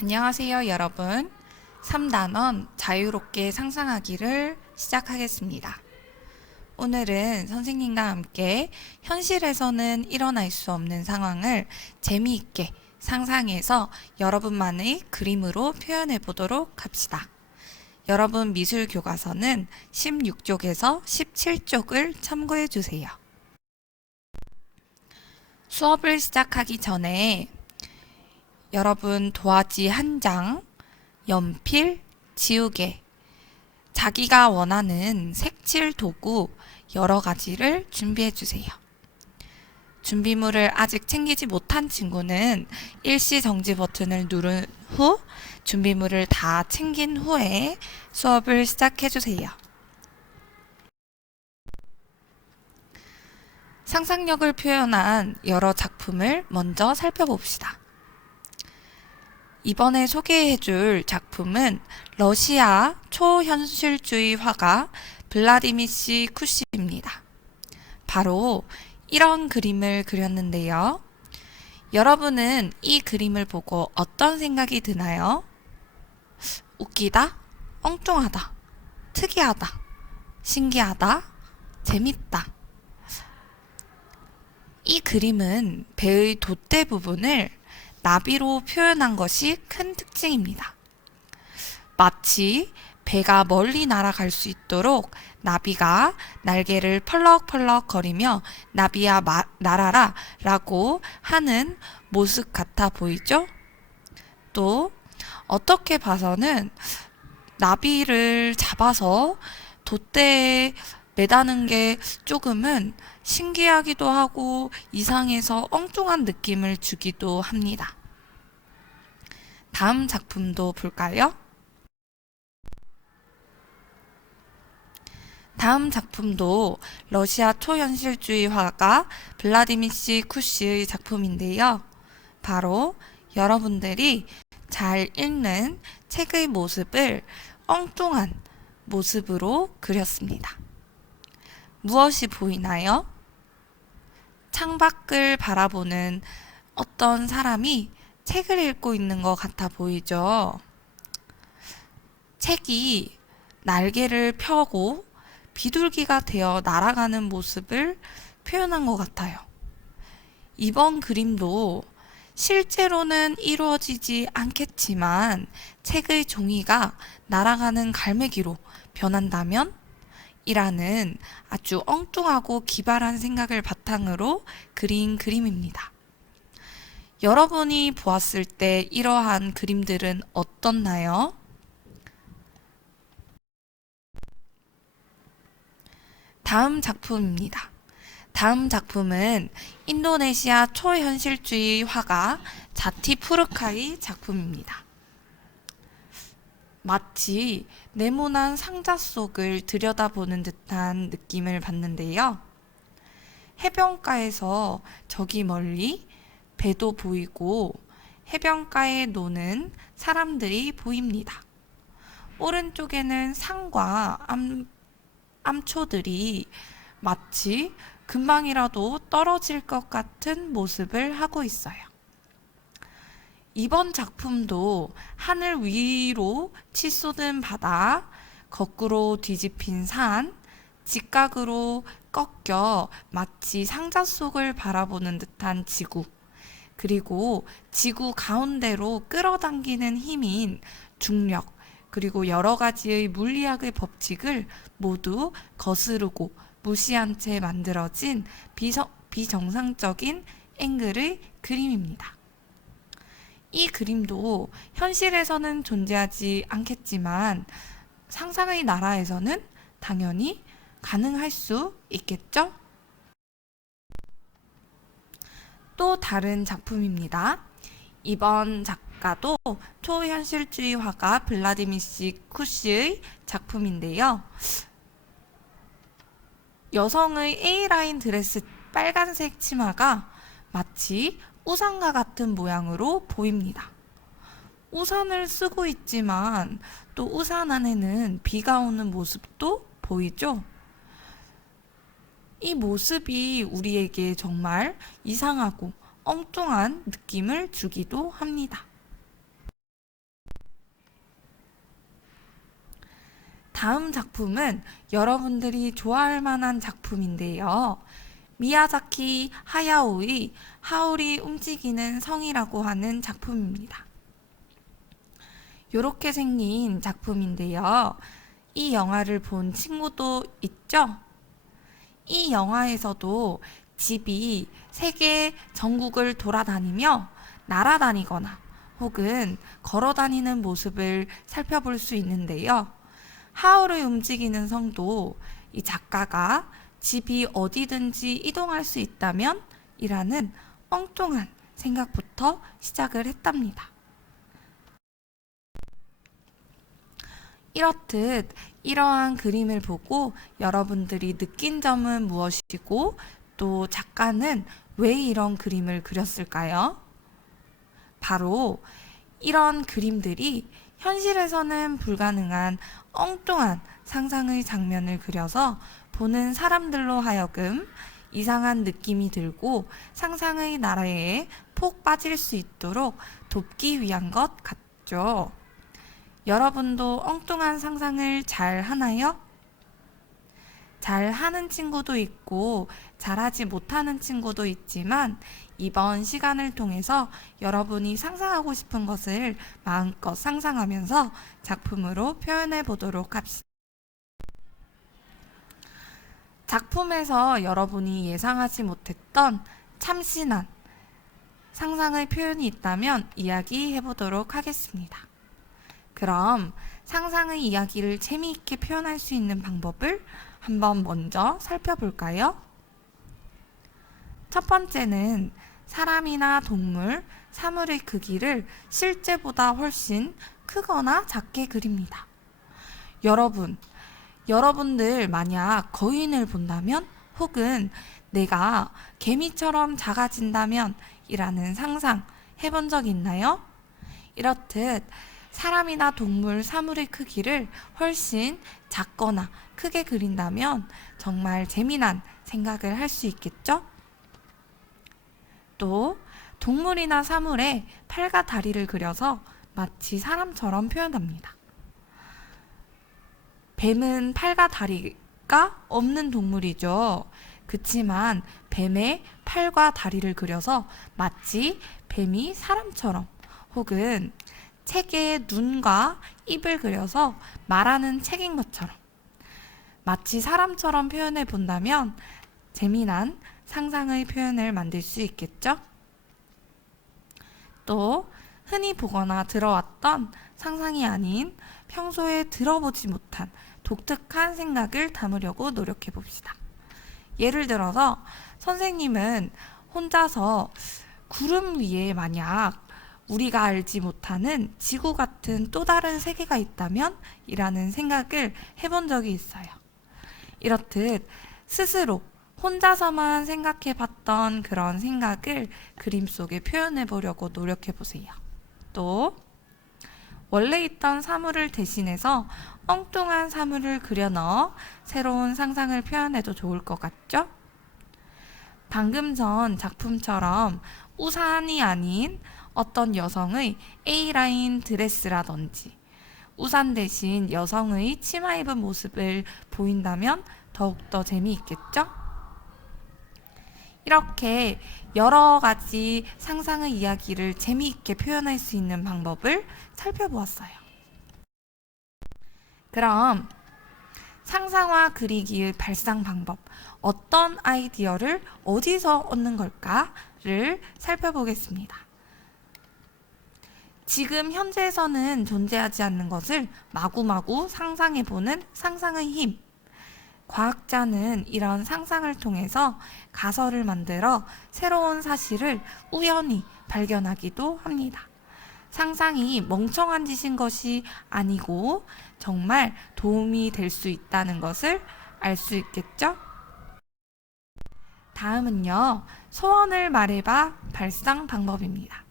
안녕하세요, 여러분. 3단원 자유롭게 상상하기를 시작하겠습니다. 오늘은 선생님과 함께 현실에서는 일어날 수 없는 상황을 재미있게 상상해서 여러분만의 그림으로 표현해 보도록 합시다. 여러분 미술 교과서는 16쪽에서 17쪽을 참고해 주세요. 수업을 시작하기 전에 여러분 도화지 한 장, 연필, 지우개, 자기가 원하는 색칠 도구 여러 가지를 준비해 주세요. 준비물을 아직 챙기지 못한 친구는 일시 정지 버튼을 누른 후 준비물을 다 챙긴 후에 수업을 시작해 주세요. 상상력을 표현한 여러 작품을 먼저 살펴봅시다. 이번에 소개해줄 작품은 러시아 초현실주의 화가 블라디미시 쿠시입니다. 바로 이런 그림을 그렸는데요. 여러분은 이 그림을 보고 어떤 생각이 드나요? 웃기다, 엉뚱하다, 특이하다, 신기하다, 재밌다. 이 그림은 배의 돛대 부분을 나비로 표현한 것이 큰 특징입니다. 마치 배가 멀리 날아갈 수 있도록 나비가 날개를 펄럭펄럭 거리며 나비야 날아라 라고 하는 모습 같아 보이죠? 또 어떻게 봐서는 나비를 잡아서 돛대에 매다는 게 조금은 신기하기도 하고 이상해서 엉뚱한 느낌을 주기도 합니다. 다음 작품도 볼까요? 다음 작품도 러시아 초현실주의 화가 블라디미시 쿠시의 작품인데요. 바로 여러분들이 잘 읽는 책의 모습을 엉뚱한 모습으로 그렸습니다. 무엇이 보이나요? 창밖을 바라보는 어떤 사람이 책을 읽고 있는 것 같아 보이죠? 책이 날개를 펴고 비둘기가 되어 날아가는 모습을 표현한 것 같아요. 이번 그림도 실제로는 이루어지지 않겠지만 책의 종이가 날아가는 갈매기로 변한다면? 이라는 아주 엉뚱하고 기발한 생각을 바탕으로 그린 그림입니다. 여러분이 보았을 때 이러한 그림들은 어떻나요? 다음 작품입니다. 다음 작품은 인도네시아 초현실주의 화가 자티 푸르카의 작품입니다. 마치 네모난 상자 속을 들여다보는 듯한 느낌을 받는데요. 해변가에서 저기 멀리 배도 보이고 해변가에 노는 사람들이 보입니다. 오른쪽에는 산과 암초들이 마치 금방이라도 떨어질 것 같은 모습을 하고 있어요. 이번 작품도 하늘 위로 치솟은 바다, 거꾸로 뒤집힌 산, 직각으로 꺾여 마치 상자 속을 바라보는 듯한 지구, 그리고 지구 가운데로 끌어당기는 힘인 중력, 그리고 여러 가지의 물리학의 법칙을 모두 거스르고 무시한 채 만들어진 비정상적인 앵글의 그림입니다. 이 그림도 현실에서는 존재하지 않겠지만 상상의 나라에서는 당연히 가능할 수 있겠죠? 또 다른 작품입니다. 이번 작가도 초현실주의 화가 블라디미시 쿠시의 작품인데요. 여성의 A라인 드레스 빨간색 치마가 마치 우산과 같은 모양으로 보입니다. 우산을 쓰고 있지만 또 우산 안에는 비가 오는 모습도 보이죠? 이 모습이 우리에게 정말 이상하고 엉뚱한 느낌을 주기도 합니다. 다음 작품은 여러분들이 좋아할 만한 작품인데요. 미야자키 하야오의 하울이 움직이는 성이라고 하는 작품입니다. 이렇게 생긴 작품인데요. 이 영화를 본 친구도 있죠? 이 영화에서도 집이 세계 전국을 돌아다니며 날아다니거나 혹은 걸어다니는 모습을 살펴볼 수 있는데요. 하울의 움직이는 성도 이 작가가 집이 어디든지 이동할 수 있다면 이라는 엉뚱한 생각부터 시작을 했답니다. 이렇듯 이러한 그림을 보고 여러분들이 느낀 점은 무엇이고 또 작가는 왜 이런 그림을 그렸을까요? 바로 이런 그림들이 현실에서는 불가능한 엉뚱한 상상의 장면을 그려서 보는 사람들로 하여금 이상한 느낌이 들고 상상의 나라에 폭 빠질 수 있도록 돕기 위한 것 같죠. 여러분도 엉뚱한 상상을 잘 하나요? 잘 하는 친구도 있고 잘하지 못하는 친구도 있지만 이번 시간을 통해서 여러분이 상상하고 싶은 것을 마음껏 상상하면서 작품으로 표현해 보도록 합시다. 작품에서 여러분이 예상하지 못했던 참신한 상상의 표현이 있다면 이야기해 보도록 하겠습니다. 그럼 상상의 이야기를 재미있게 표현할 수 있는 방법을 한번 먼저 살펴볼까요? 첫 번째는 사람이나 동물, 사물의 크기를 실제보다 훨씬 크거나 작게 그립니다. 여러분들 만약 거인을 본다면 혹은 내가 개미처럼 작아진다면 이라는 상상 해본 적 있나요? 이렇듯 사람이나 동물, 사물의 크기를 훨씬 작거나 크게 그린다면 정말 재미난 생각을 할 수 있겠죠? 또 동물이나 사물에 팔과 다리를 그려서 마치 사람처럼 표현합니다. 뱀은 팔과 다리가 없는 동물이죠. 그치만 뱀의 팔과 다리를 그려서 마치 뱀이 사람처럼 혹은 책에 눈과 입을 그려서 말하는 책인 것처럼 마치 사람처럼 표현해 본다면 재미난 상상의 표현을 만들 수 있겠죠? 또 흔히 보거나 들어왔던 상상이 아닌 평소에 들어보지 못한 독특한 생각을 담으려고 노력해 봅시다. 예를 들어서 선생님은 혼자서 구름 위에 만약 우리가 알지 못하는 지구 같은 또 다른 세계가 있다면? 이라는 생각을 해본 적이 있어요. 이렇듯 스스로 혼자서만 생각해 봤던 그런 생각을 그림 속에 표현해 보려고 노력해 보세요. 또 원래 있던 사물을 대신해서 엉뚱한 사물을 그려 넣어 새로운 상상을 표현해도 좋을 것 같죠? 방금 전 작품처럼 우산이 아닌 어떤 여성의 A라인 드레스라든지 우산 대신 여성의 치마 입은 모습을 보인다면 더욱더 재미있겠죠? 이렇게 여러 가지 상상의 이야기를 재미있게 표현할 수 있는 방법을 살펴보았어요. 그럼 상상화 그리기의 발상 방법, 어떤 아이디어를 어디서 얻는 걸까를 살펴보겠습니다. 지금 현재에서는 존재하지 않는 것을 마구마구 상상해보는 상상의 힘. 과학자는 이런 상상을 통해서 가설을 만들어 새로운 사실을 우연히 발견하기도 합니다. 상상이 멍청한 짓인 것이 아니고 정말 도움이 될 수 있다는 것을 알 수 있겠죠? 다음은요, 소원을 말해봐 발상 방법입니다.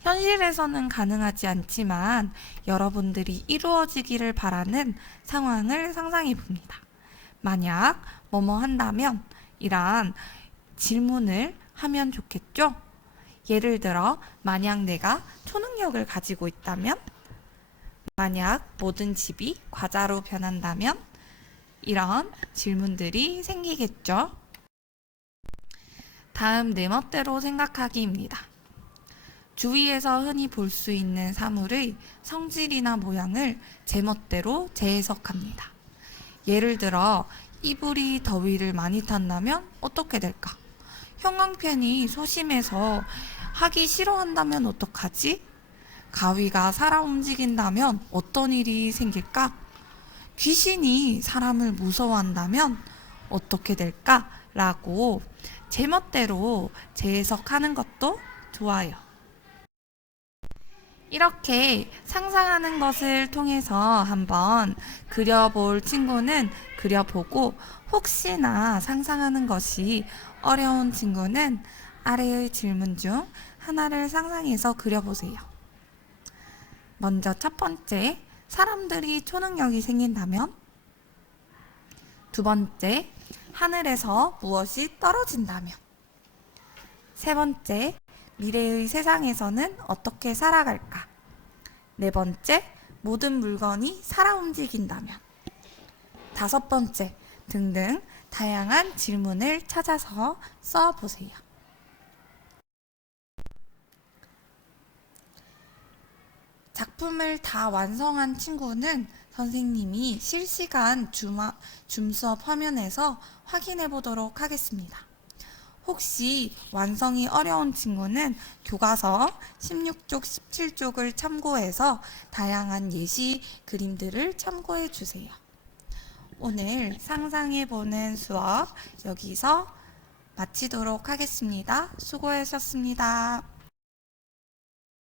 현실에서는 가능하지 않지만 여러분들이 이루어지기를 바라는 상황을 상상해 봅니다. 만약 뭐뭐 한다면 이러한 질문을 하면 좋겠죠? 예를 들어 만약 내가 초능력을 가지고 있다면 만약 모든 집이 과자로 변한다면? 이런 질문들이 생기겠죠. 다음 내 멋대로 생각하기입니다. 주위에서 흔히 볼 수 있는 사물의 성질이나 모양을 제 멋대로 재해석합니다. 예를 들어 이불이 더위를 많이 탄다면 어떻게 될까? 형광펜이 소심해서 하기 싫어한다면 어떡하지? 가위가 살아 움직인다면 어떤 일이 생길까? 귀신이 사람을 무서워한다면 어떻게 될까? 라고 제멋대로 재해석하는 것도 좋아요. 이렇게 상상하는 것을 통해서 한번 그려볼 친구는 그려보고, 혹시나 상상하는 것이 어려운 친구는 아래의 질문 중 하나를 상상해서 그려보세요. 먼저 첫 번째, 사람들이 초능력이 생긴다면? 두 번째, 하늘에서 무엇이 떨어진다면? 세 번째, 미래의 세상에서는 어떻게 살아갈까? 네 번째, 모든 물건이 살아 움직인다면? 다섯 번째, 등등 다양한 질문을 찾아서 써보세요. 작품을 다 완성한 친구는 선생님이 실시간 줌 수업 화면에서 확인해 보도록 하겠습니다. 혹시 완성이 어려운 친구는 교과서 16쪽, 17쪽을 참고해서 다양한 예시 그림들을 참고해 주세요. 오늘 상상해보는 수업 여기서 마치도록 하겠습니다. 수고하셨습니다.